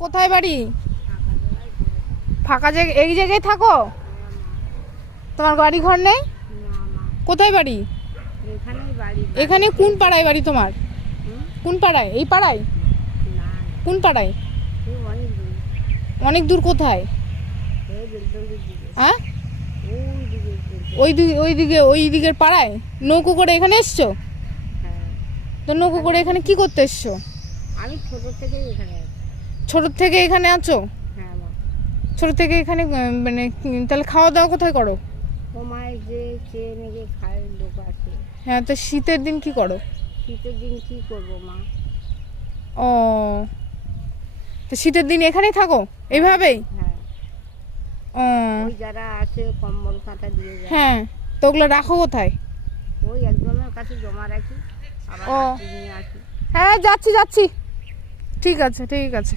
কোথায় বাড়ি? ফাঁকা জায়গা, এই জায়গায় থাকো? তোমার বাড়ি ঘর নেই? কোথায় বাড়ি? এখানে কোন পাড়ায় বাড়ি তোমার? কোন পাড়ায়? এই পাড়ায়? কোন পাড়ায়? অনেক দূর। কোথায়? হ্যাঁ, ওই দিকের পাড়ায় নৌকো করে এখানে এসছো? তো নৌকো করে এখানে কি করতে এসছো? আমি ছোট থেকে এখানে আছি। ছোট থেকে এখানে আছো? হ্যাঁ মা। ছোট থেকে এখানে মানে তাহলে খাওয়া দাওয়া কোথায় করো? ও মায়ের যে চেয়ে নিয়ে খায় লোক আছে। হ্যাঁ, তো শীতের দিন কি করো? শীতের দিন কি করবো মা? ও, তো শীতের দিন এখানেই থাকো এইভাবেই? হ্যাঁ। ও, ওই যারা আছে কম্বল কাঁথা দিয়ে যায়। হ্যাঁ, তো ওগুলো রাখো কোথায়? ওই একজনের কাছে জমা রাখি, আবার ও। নিয়ে আসি। হ্যাঁ, যাচ্ছি। ঠিক আছে।